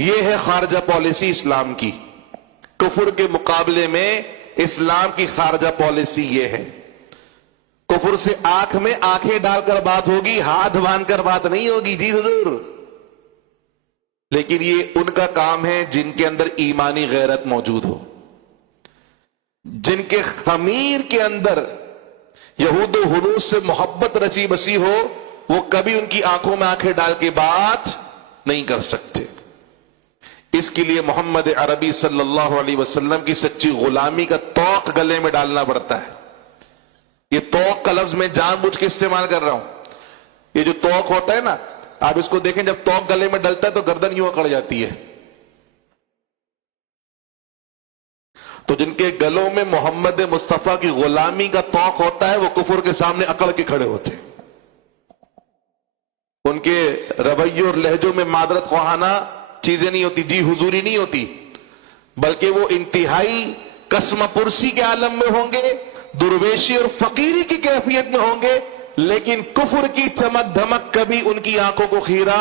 یہ ہے خارجہ پالیسی اسلام کی. کفر کے مقابلے میں اسلام کی خارجہ پالیسی یہ ہے. کفر سے آنکھ میں آنکھیں ڈال کر بات ہوگی, ہاتھ باندھ کر بات نہیں ہوگی. جی حضور. لیکن یہ ان کا کام ہے جن کے اندر ایمانی غیرت موجود ہو, جن کے خمیر کے اندر یہود و ہنوز سے محبت رچی بسی ہو. وہ کبھی ان کی آنکھوں میں آنکھیں ڈال کے بات نہیں کر سکتے. اس کے لیے محمد عربی صلی اللہ علیہ وسلم کی سچی غلامی کا توق گلے میں ڈالنا پڑتا ہے. یہ توق کا لفظ میں جان بوجھ کے استعمال کر رہا ہوں. یہ جو توق ہوتا ہے نا, آپ اس کو دیکھیں, جب توق گلے میں ڈلتا ہے تو گردن یوں اکڑ جاتی ہے. تو جن کے گلوں میں محمد مصطفیٰ کی غلامی کا توق ہوتا ہے وہ کفر کے سامنے اکڑ کے کھڑے ہوتے ہیں. ان کے رویوں اور لہجوں میں معذرت خواہانہ چیزیں نہیں ہوتی, جی حضوری نہیں ہوتی, بلکہ وہ انتہائی قسم پرسی کے عالم میں ہوں گے, درویشی اور فقیری کی کیفیت میں ہوں گے, لیکن کفر کی چمک دھمک کبھی ان کی آنکھوں کو خیرہ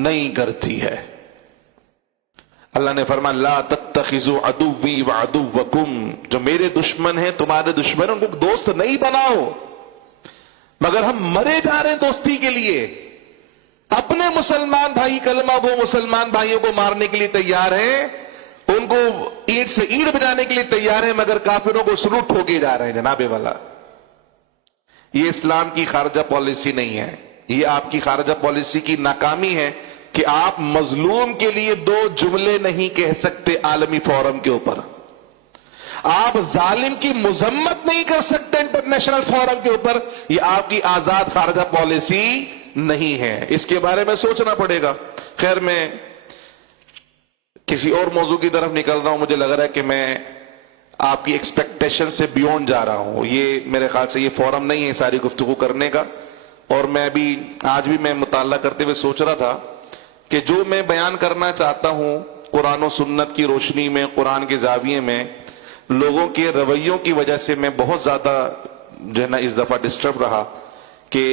نہیں کرتی ہے. اللہ نے فرمایا لا تتخذوا عدوی وعدوکم, جو میرے دشمن ہیں تمہارے دشمن, ان کو دوست نہیں بناؤ. مگر ہم مرے جا رہے ہیں دوستی کے لیے. اپنے مسلمان بھائی کلمہ وہ مسلمان بھائیوں کو مارنے کے لیے تیار ہیں, ان کو اینٹ سے اینٹ بجانے کے لیے تیار ہیں, مگر کافروں کو سلوٹ ٹھوکے جا رہے ہیں. جناب والا, یہ اسلام کی خارجہ پالیسی نہیں ہے. یہ آپ کی خارجہ پالیسی کی ناکامی ہے کہ آپ مظلوم کے لیے دو جملے نہیں کہہ سکتے عالمی فورم کے اوپر. آپ ظالم کی مذمت نہیں کر سکتے انٹرنیشنل فورم کے اوپر. یہ آپ کی آزاد خارجہ پالیسی نہیں ہے. اس کے بارے میں سوچنا پڑے گا. خیر, میں کسی اور موضوع کی طرف نکل رہا ہوں. مجھے لگ رہا ہے کہ میں آپ کی ایکسپیکٹیشن سے بیونڈ جا رہا ہوں. یہ میرے خیال سے یہ فورم نہیں ہے ساری گفتگو کرنے کا. اور میں بھی آج بھی میں مطالعہ کرتے ہوئے سوچ رہا تھا کہ جو میں بیان کرنا چاہتا ہوں قرآن و سنت کی روشنی میں, قرآن کے زاویے میں, لوگوں کے رویوں کی وجہ سے میں بہت زیادہ جو ہے نا اس دفعہ ڈسٹرب رہا کہ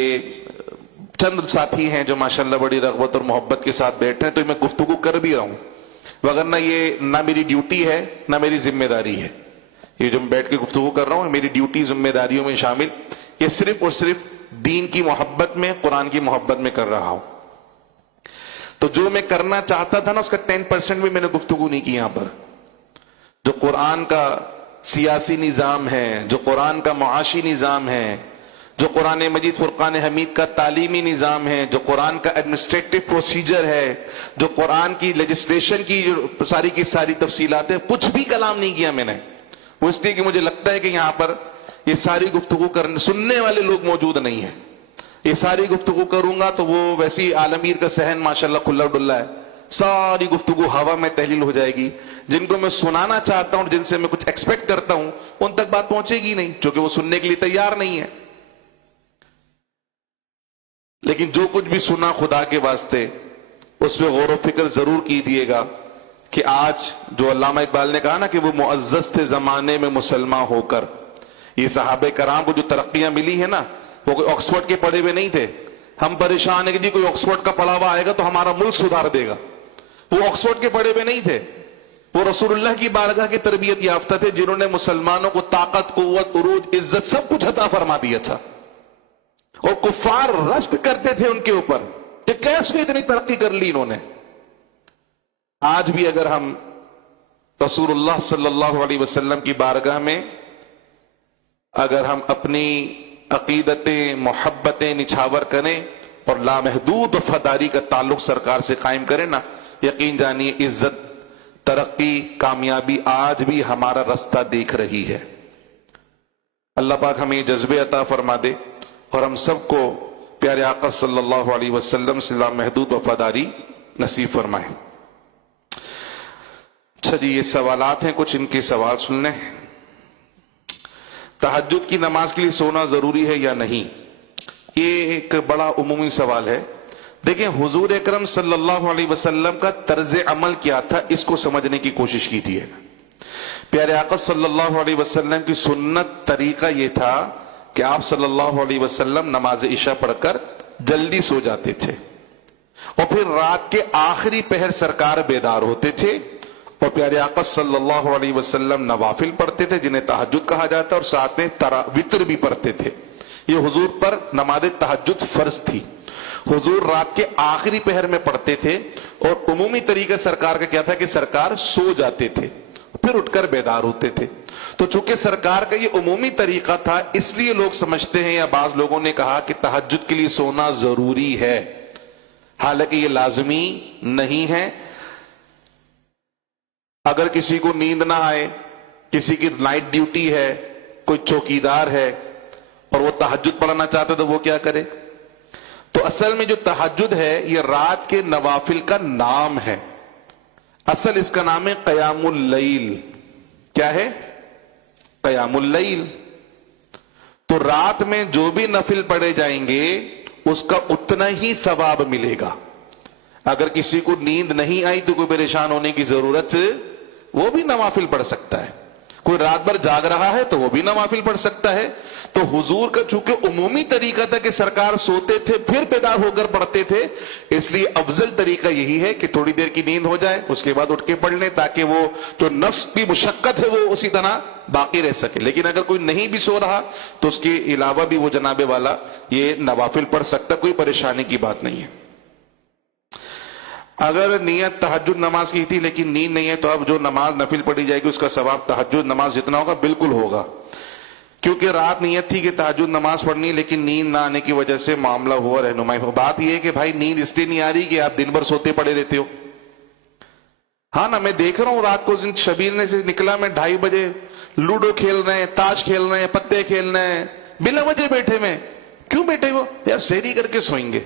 چند ساتھی ہیں جو ماشاءاللہ بڑی رغبت اور محبت کے ساتھ بیٹھے ہیں, تو میں گفتگو کر بھی رہا ہوں. وگرنہ یہ نہ میری ڈیوٹی ہے نہ میری ذمہ داری ہے. یہ جو میں بیٹھ کے گفتگو کر رہا ہوں میری ڈیوٹی ذمہ داریوں میں شامل, یہ صرف اور صرف دین کی محبت میں, قرآن کی محبت میں کر رہا ہوں. تو جو میں کرنا چاہتا تھا نا اس کا 10% بھی میں نے گفتگو نہیں کی یہاں پر. جو قرآن کا سیاسی نظام ہے, جو قرآن کا معاشی نظام ہے, جو قرآن مجید فرقان حمید کا تعلیمی نظام ہے, جو قرآن کا ایڈمنسٹریٹو پروسیجر ہے, جو قرآن کی لیجسلیشن کی ساری کی ساری تفصیلات ہیں, کچھ بھی کلام نہیں کیا میں نے. وہ اس لیے کہ مجھے لگتا ہے کہ یہاں پر یہ ساری گفتگو کرنے سننے والے لوگ موجود نہیں ہیں. یہ ساری گفتگو کروں گا تو وہ ویسی عالمگیر کا صحن ماشاءاللہ کھلا ڈلا ہے, ساری گفتگو ہوا میں تحلیل ہو جائے گی. جن کو میں سنانا چاہتا ہوں, جن سے میں کچھ ایکسپیکٹ کرتا ہوں, ان تک بات پہنچے گی نہیں, چونکہ وہ سننے کے لیے تیار نہیں ہے. لیکن جو کچھ بھی سنا خدا کے واسطے اس پہ غور و فکر ضرور کیجیے گا کہ آج جو علامہ اقبال نے کہا نا کہ وہ معزز تھے زمانے میں مسلمان ہو کر. یہ صحابہ کرام کو جو ترقیاں ملی ہے نا, وہ کوئی آکسفورڈ کے پڑھے ہوئے نہیں تھے. ہم پریشان ہیں کہ جی کوئی آکسفورڈ کا پڑھا ہوا آئے گا تو ہمارا ملک سدھار دے گا. وہ آکسفورڈ کے پڑھے ہوئے نہیں تھے, وہ رسول اللہ کی بارگاہ کی تربیت یافتہ تھے جنہوں نے مسلمانوں کو طاقت, قوت, عروج, عزت سب کچھ عطا فرما دیا تھا. اور کفار رشک کرتے تھے ان کے اوپر کہ کیسے اتنی ترقی کر لی انہوں نے. آج بھی اگر ہم رسول اللہ صلی اللہ علیہ وسلم کی بارگاہ میں اگر ہم اپنی عقیدتیں, محبتیں نچھاور کریں اور لامحدود وفاداری کا تعلق سرکار سے قائم کریں نا, یقین جانیے عزت, ترقی, کامیابی آج بھی ہمارا رستہ دیکھ رہی ہے. اللہ پاک ہمیں جذبے عطا فرما دے اور ہم سب کو پیارے آقا صلی اللہ علیہ وسلم سے لامحدود وفاداری نصیب فرمائے. اچھا جی, یہ سوالات ہیں کچھ, ان کے سوال سن لیں. تہجد کی نماز کے لیے سونا ضروری ہے یا نہیں؟ یہ ایک بڑا عمومی سوال ہے. دیکھیں حضور اکرم صلی اللہ علیہ وسلم کا طرز عمل کیا تھا, اس کو سمجھنے کی کوشش کیجیے. پیارے آقا صلی اللہ علیہ وسلم کی سنت طریقہ یہ تھا کہ آپ صلی اللہ علیہ وسلم نماز عشاء پڑھ کر جلدی سو جاتے تھے. اور پھر رات کے آخری پہر سرکار بیدار ہوتے تھے اور پیارے آقا صلی اللہ علیہ وسلم نوافل پڑھتے تھے جنہیں تہجد کہا جاتا ہے، اور ساتھ میں وتر بھی پڑھتے تھے۔ یہ حضور پر نماز تہجد فرض تھی، حضور رات کے آخری پہر میں پڑھتے تھے، اور عمومی طریقہ سرکار کا کیا تھا کہ سرکار سو جاتے تھے پھر اٹھ کر بیدار ہوتے تھے۔ تو چونکہ سرکار کا یہ عمومی طریقہ تھا، اس لیے لوگ سمجھتے ہیں یا بعض لوگوں نے کہا کہ تہجد کے لیے سونا ضروری ہے، حالانکہ یہ لازمی نہیں ہے۔ اگر کسی کو نیند نہ آئے، کسی کی نائٹ ڈیوٹی ہے، کوئی چوکیدار ہے اور وہ تہجد پڑھنا چاہتا تو وہ کیا کرے؟ تو اصل میں جو تہجد ہے یہ رات کے نوافل کا نام ہے، اصل اس کا نام ہے قیام اللیل۔ کیا ہے؟ قیام اللیل۔ تو رات میں جو بھی نفل پڑھے جائیں گے اس کا اتنا ہی ثواب ملے گا۔ اگر کسی کو نیند نہیں آئی تو کوئی پریشان ہونے کی ضرورت، وہ بھی نوافل پڑھ سکتا ہے۔ کوئی رات بھر جاگ رہا ہے تو وہ بھی نوافل پڑھ سکتا ہے۔ تو حضور کا چونکہ عمومی طریقہ تھا کہ سرکار سوتے تھے پھر بیدار ہو کر پڑھتے تھے، اس لیے افضل طریقہ یہی ہے کہ تھوڑی دیر کی نیند ہو جائے اس کے بعد اٹھ کے پڑھ لیں، تاکہ وہ جو نفس کی مشقت ہے وہ اسی طرح باقی رہ سکے۔ لیکن اگر کوئی نہیں بھی سو رہا تو اس کے علاوہ بھی وہ جناب والا یہ نوافل پڑھ سکتا، کوئی پریشانی کی بات نہیں ہے۔ اگر نیت تہجد نماز کی تھی لیکن نیند نہیں ہے تو اب جو نماز نفل پڑھی جائے گی اس کا ثواب تہجد نماز جتنا ہوگا؟ بالکل ہوگا، کیونکہ رات نیت تھی کہ تہجد نماز پڑھنی، لیکن نیند نہ آنے کی وجہ سے معاملہ ہوا، رہنمائی ہو۔ بات یہ ہے کہ بھائی نیند اس لیے نہیں آ رہی کہ آپ دن بھر سوتے پڑے رہتے ہو۔ ہاں نا، میں دیکھ رہا ہوں رات کو شبیر سے نکلا، میں 2:30 بجے لوڈو کھیل رہے ہیں، تاش کھیل رہے ہیں، پتے کھیل رہے ہیں، بلا وجہ بیٹھے میں۔ کیوں بیٹھے ہو یار؟ سحری کر کے سوئیں گے۔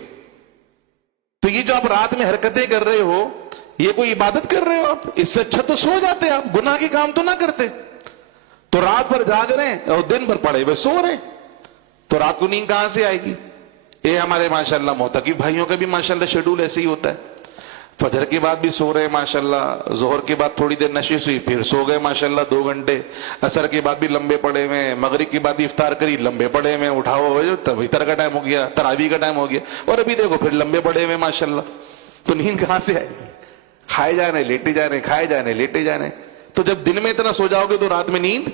تو یہ جو آپ رات میں حرکتیں کر رہے ہو یہ کوئی عبادت کر رہے ہو آپ؟ اس سے اچھا تو سو جاتے آپ، گناہ کے کام تو نہ کرتے۔ تو رات بھر جاگ رہے ہیں اور دن بھر پڑے ہوئے سو رہے ہیں، تو رات کو نیند کہاں سے آئے گی؟ یہ ہمارے ماشاءاللہ معتکف بھائیوں کا بھی ماشاءاللہ شیڈول ایسے ہی ہوتا ہے، فجر کے بعد بھی سو رہے ہیں ماشاءاللہ، ظہر کے بعد تھوڑی دیر نشست ہوئی پھر سو گئے ماشاءاللہ 2 گھنٹے، عصر کے بعد بھی لمبے پڑے ہوئے، مغرب کے بعد بھی افطار کری لمبے پڑے ہوئے، اٹھاؤ تب افطار کا ٹائم ہو گیا، تراویح کا ٹائم ہو گیا، اور ابھی دیکھو پھر لمبے پڑے ہوئے ماشاءاللہ۔ تو نیند کہاں سے آئے گی؟ کھائے جا رہے لیٹے جا رہے، کھائے جا رہے لیٹے جا رہے۔ تو جب دن میں اتنا سو جاؤ گے تو رات میں نیند،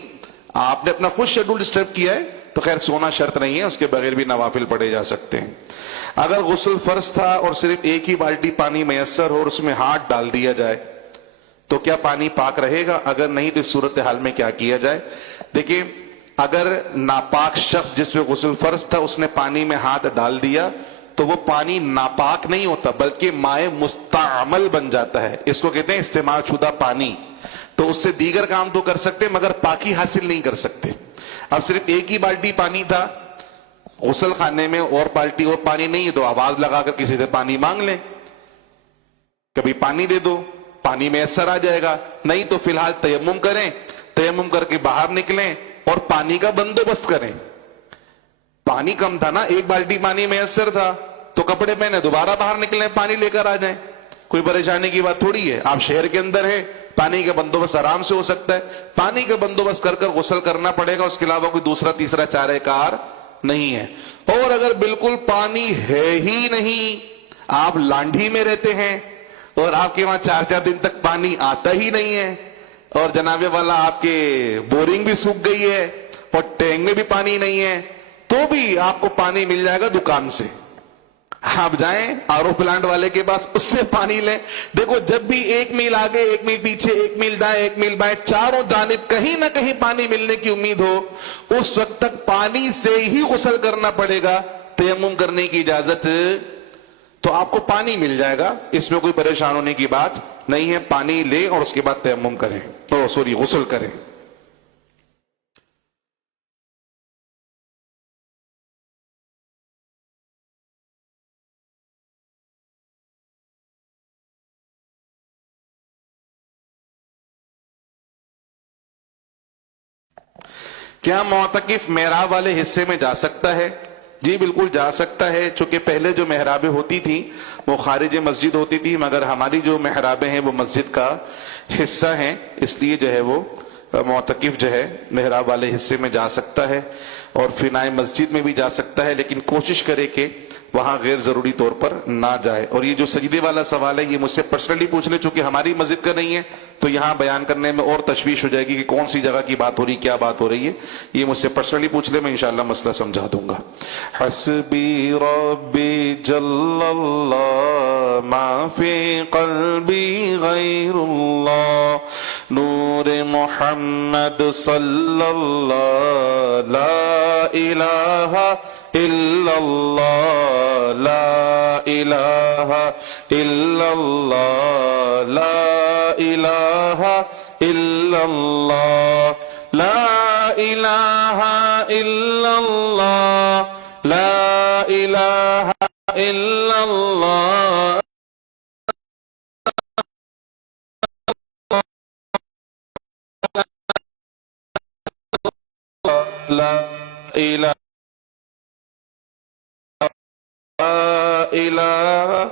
آپ نے اپنا خود شیڈول ڈسٹرب کیا ہے۔ تو خیر سونا شرط نہیں ہے، اس کے بغیر بھی نوافل پڑھے جا سکتے ہیں۔ اگر غسل فرض تھا اور صرف ایک ہی بالٹی پانی میسر ہو اور اس میں ہاتھ ڈال دیا جائے تو کیا پانی پاک رہے گا؟ اگر نہیں تو اس صورتحال میں کیا کیا جائے؟ دیکھیں، اگر ناپاک شخص جس پہ غسل فرض تھا اس نے پانی میں ہاتھ ڈال دیا تو وہ پانی ناپاک نہیں ہوتا بلکہ مائع مستعمل بن جاتا ہے، اس کو کہتے ہیں استعمال شدہ پانی۔ تو اس سے دیگر کام تو کر سکتے مگر پاکی حاصل نہیں کر سکتے۔ اب صرف ایک ہی بالٹی پانی تھا غسل خانے میں، اور بالٹی اور پانی نہیں ہے تو آواز لگا کر کسی سے پانی مانگ لیں، کبھی پانی دے دو، پانی میسر آ جائے گا۔ نہیں تو فی الحال تیمم کریں، تیمم کر کے باہر نکلیں اور پانی کا بندوبست کریں۔ پانی کم تھا نا، ایک بالٹی پانی میسر تھا تو کپڑے پہنے دوبارہ باہر نکلیں، پانی لے کر آ جائیں، کوئی پریشانی کی بات تھوڑی ہے۔ آپ شہر کے اندر ہیں، پانی کا بندوبست آرام سے ہو سکتا ہے، پانی کا بندوبست کر کر غسل کرنا پڑے گا، اس کے علاوہ کوئی دوسرا تیسرا چارہ کار نہیں ہے۔ اور اگر بالکل پانی ہے ہی نہیں، آپ لانڈھی میں رہتے ہیں اور آپ کے وہاں 4 دن تک پانی آتا ہی نہیں ہے، اور جناب والا آپ کے بورنگ بھی سوکھ گئی ہے اور ٹینک میں بھی پانی نہیں ہے، تو بھی آپ کو پانی مل جائے گا دکان سے۔ آپ جائیں آرو پلانٹ والے کے پاس، اس سے پانی لیں۔ دیکھو جب بھی 1 میل آگے 1 میل پیچھے، 1 میل دائیں 1 میل بائیں، چاروں جانب کہیں نہ کہیں پانی ملنے کی امید ہو، اس وقت تک پانی سے ہی غسل کرنا پڑے گا، تیمم کرنے کی اجازت تو آپ کو پانی مل جائے گا، اس میں کوئی پریشان ہونے کی بات نہیں ہے۔ پانی لیں اور اس کے بعد تیمم کریں، غسل کریں۔ کیا معتکف محراب والے حصے میں جا سکتا ہے؟ جی بالکل جا سکتا ہے، چونکہ پہلے جو محرابیں ہوتی تھی وہ خارج مسجد ہوتی تھی، مگر ہماری جو محرابیں ہیں وہ مسجد کا حصہ ہیں، اس لیے جو ہے وہ معتکف جو ہے محراب والے حصے میں جا سکتا ہے اور فنائے مسجد میں بھی جا سکتا ہے، لیکن کوشش کرے کہ وہاں غیر ضروری طور پر نہ جائے۔ اور یہ جو سجدے والا سوال ہے یہ مجھ سے پرسنلی پوچھ لے، چونکہ ہماری مسجد کا نہیں ہے تو یہاں بیان کرنے میں اور تشویش ہو جائے گی کہ کون سی جگہ کی بات ہو رہی، کیا بات ہو رہی ہے۔ یہ مجھ سے پرسنلی پوچھ لے، میں انشاءاللہ مسئلہ سمجھا دوں گا۔ حسبی ربی جل اللہ ما فی قلبی غیر اللہ نور محمد صلی اللہ لا الہ الا اللہ لا الہ الا اللہ لا الہ الا اللہ لا الہ الا اللہ لا الہ الا اللہ لا الہ الہ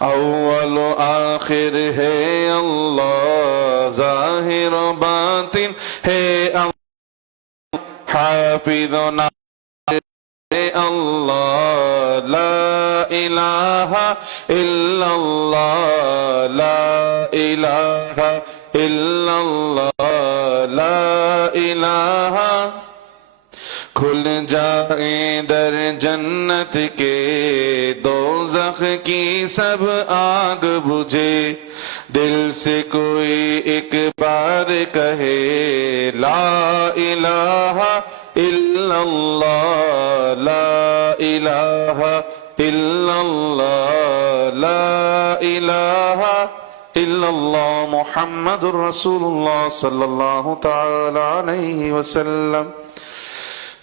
اول و آخر ہے اللہ، ظاہر و باطن ہے اللہ، حافظ و ناصر ہے اللہ، لا الہ الا اللہ لا الہ الا اللہ لا الہ۔ کھل جائیں در جنت کے، دوزخ کی سب آگ بجھے، دل سے کوئی ایک بار کہے لا الہ الا اللہ لا الہ الا اللہ لا الہ الا اللہ محمد رسول اللہ صلی اللہ تعالی علیہ وسلم۔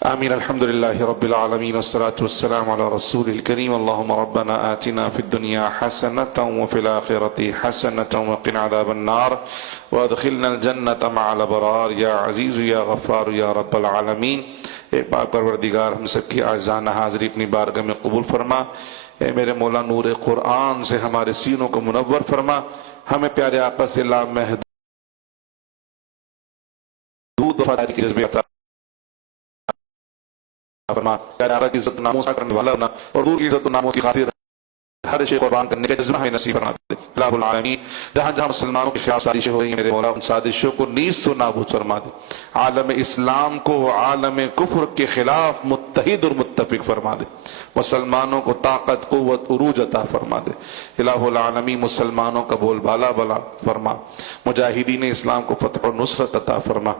آمین۔ الحمد للہ رب العالمین والصلاة والسلام على رسول الكریم۔ اللہم ربنا آتنا فی الدنیا حسنة وفی الآخرة حسنة وقنا عذاب النار وادخلنا الجنة مع الابرار یا عزیز یا غفار یا رب العالمین۔ اے پاک پروردگار ہم سب کی اعزازانہ حاضری اپنی بارگاہ میں قبول فرما۔ اے میرے مولا نور قرآن سے ہمارے سینوں کو منور فرما، ہمیں پیارے آقا سے لامحدود وفاداری کے جذبے عطا فرما، پیارے آقا کی عزت ناموس کرنے والا ہونا اور حضور کی عزت و ناموس کی خاطر ہر شے قربان کرنے کا جذبہ ہمیں نصیب فرما دے۔ الہ العالمین، جہاں جہاں مسلمانوں کے خلاف سازشیں ہو رہی ہیں میرے مولا ان سازشوں کو نیست و نابود فرما دے، عالم اسلام کو عالم کفر کے خلاف متحد اور متفق فرما دے، مسلمانوں کو طاقت قوت عروج عطا فرما دے۔ الہ العالمین، مسلمانوں کا بول بالا بلا فرما، مجاہدین اسلام کو فتح و نصرت عطا فرما۔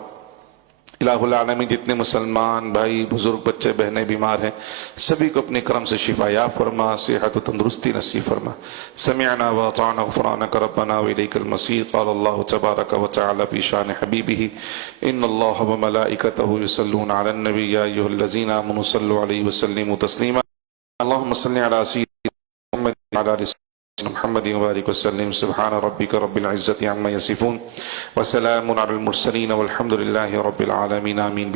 الہ العالمین، جتنے مسلمان بھائی بزرگ بچے بہنیں بیمار ہیں سبھی کو اپنے کرم سے شفا یاب فرما، صحت و تندرستی نصیب فرما۔ سمعنا واطعنا غفرانک ربنا والیک المصیر۔ قال اللہ تبارک وتعالی فی شان حبیبہ ان اللہ وملائکتہ یصلون علی النبی یا ایھا الذین آمنوا صلوا علیہ وسلموا تسلیما۔ اللہم صل علی سیدنا محمد وعلی آل سیدنا محمد وبارک وسلم۔ سبحان ربک رب العزة عما یصفون وسلام علی المرسلین والحمد للہ رب العالمین۔ آمین۔